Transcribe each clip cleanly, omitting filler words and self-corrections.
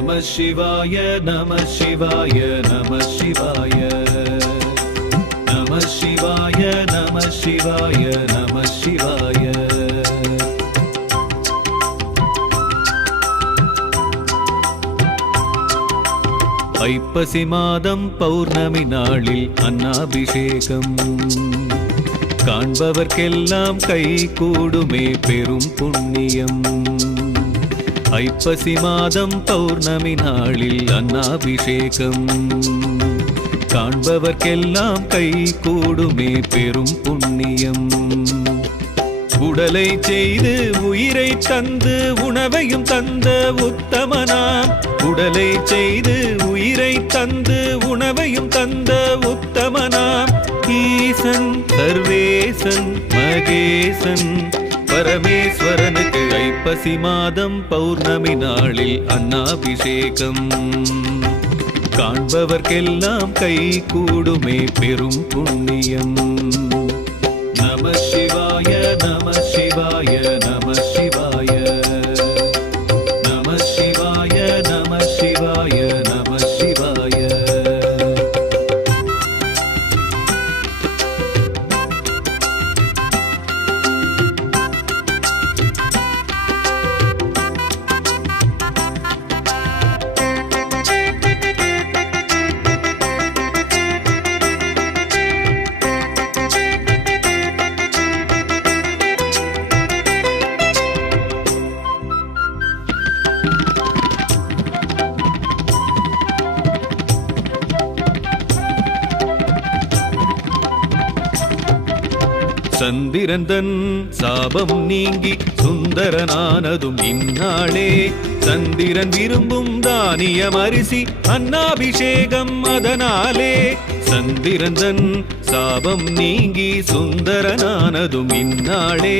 நம சிவாய நம சிவாய நம சிவாய நம சிவாய நம சிவாய நம சிவாய. ஐப்பசி மாதம் பௌர்ணமி நாளில் அன்னாபிஷேகம் காண்பவர்க்கெல்லாம் கை கூடுமே பெரும் புண்ணியம். ஐப்பசி மாதம் பௌர்ணமி நாளில் அன்னாபிஷேகம் காண்பவர்க்கெல்லாம் கை கூடுமே பெரும் புண்ணியம். உடலை செய்து உயிரை தந்து உணவையும் தந்த உத்தமனாம். உடலை செய்து உயிரை தந்து உணவையும் தந்த உத்தமனாம். ஈசன் சர்வேசன் மகேசன் பரமேஸ்வரனுக்கு ஐப்பசி மாதம் பௌர்ணமி நாளில் அன்னாபிஷேகம் காண்பவர்க்கெல்லாம் கை கூடுமே பெரும் புண்ணியம். நம சிவாய நம சிவாய நம சிவாய நம சிவாய நம சிவாய நம சிவாய. சந்திரந்தன் சாபம் நீங்கி சுந்தரனானதும் இந்நாளே. சந்திரன் விரும்பும் தானியம் அரிசி அன்னாபிஷேகம் அதனாலே. சந்திரந்தன் சாபம் நீங்கி சுந்தரனானதும் இந்நாளே.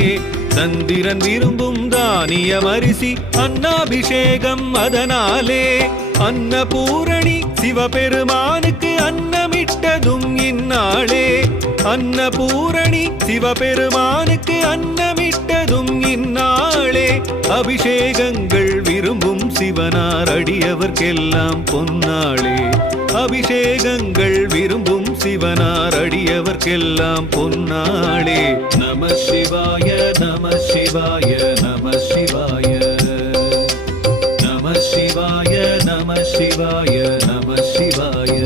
சந்திரன் விரும்பும் தானியம் அரிசி அன்னாபிஷேகம் அதனாலே. அன்னபூரணி சிவபெருமானுக்கு அன்னமிட்டதும் இந்நாளே. அன்னபூரணி சிவபெருமானுக்கு அன்னமிட்டதும் இந்நாளே. அபிஷேகங்கள் விரும்பும் சிவனார் அடியவர்க்கெல்லாம் பொன்னாளே. அபிஷேகங்கள் விரும்பும் சிவனார் அடியவர்க்கெல்லாம் பொன்னாளே. நம சிவாய நம சிவாய நம சிவாய நம சிவாய நம சிவாய நம சிவாய.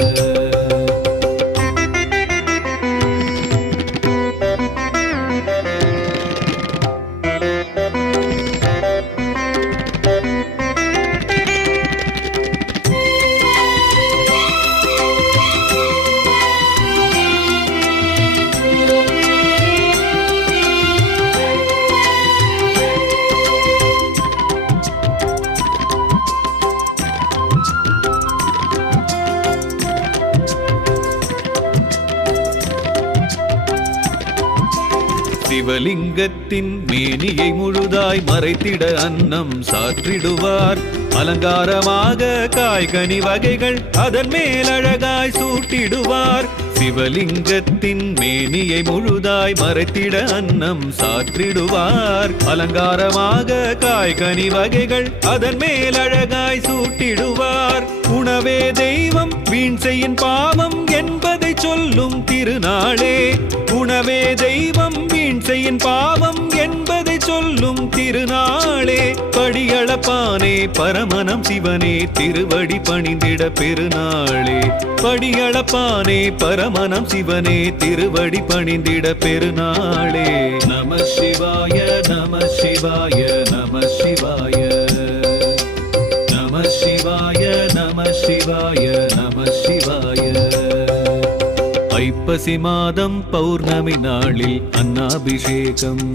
சிவலிங்கத்தின் மேனியை முழுதாய் மறைத்திட அன்னம் சாற்றிடுவார். அலங்காரமாக காய்கனி வகைகள் அதன் மேல் அழகாய் சூட்டிடுவார். சிவலிங்கத்தின் மேனியை முழுதாய் மறைத்திட அன்னம் சாற்றிடுவார். அலங்காரமாக காய்கனி வகைகள் அதன் மேல் அழகாய் சூட்டிடுவார். உணவே தெய்வம் வீண் செய்யின் பாவம் என்பதை சொல்லும் திருநாளே. உணவே தெய்வம் வீண் செய்யின் பாவம் என்பதை சொல்லும் திருநாளே. படியளப்பானே பரமனம் சிவனே திருவடி பணிந்திட பெருநாளே. படியளப்பானே பரமனம் சிவனே திருவடி பணிந்திட பெருநாளே. நம சிவாய நம சிவாய நம சிவாய நம சிவாய நம சிவாய நம சிவாய. ஐப்பசி மாதம் பௌர்ணமி நாளில் அன்னாபிஷேகம்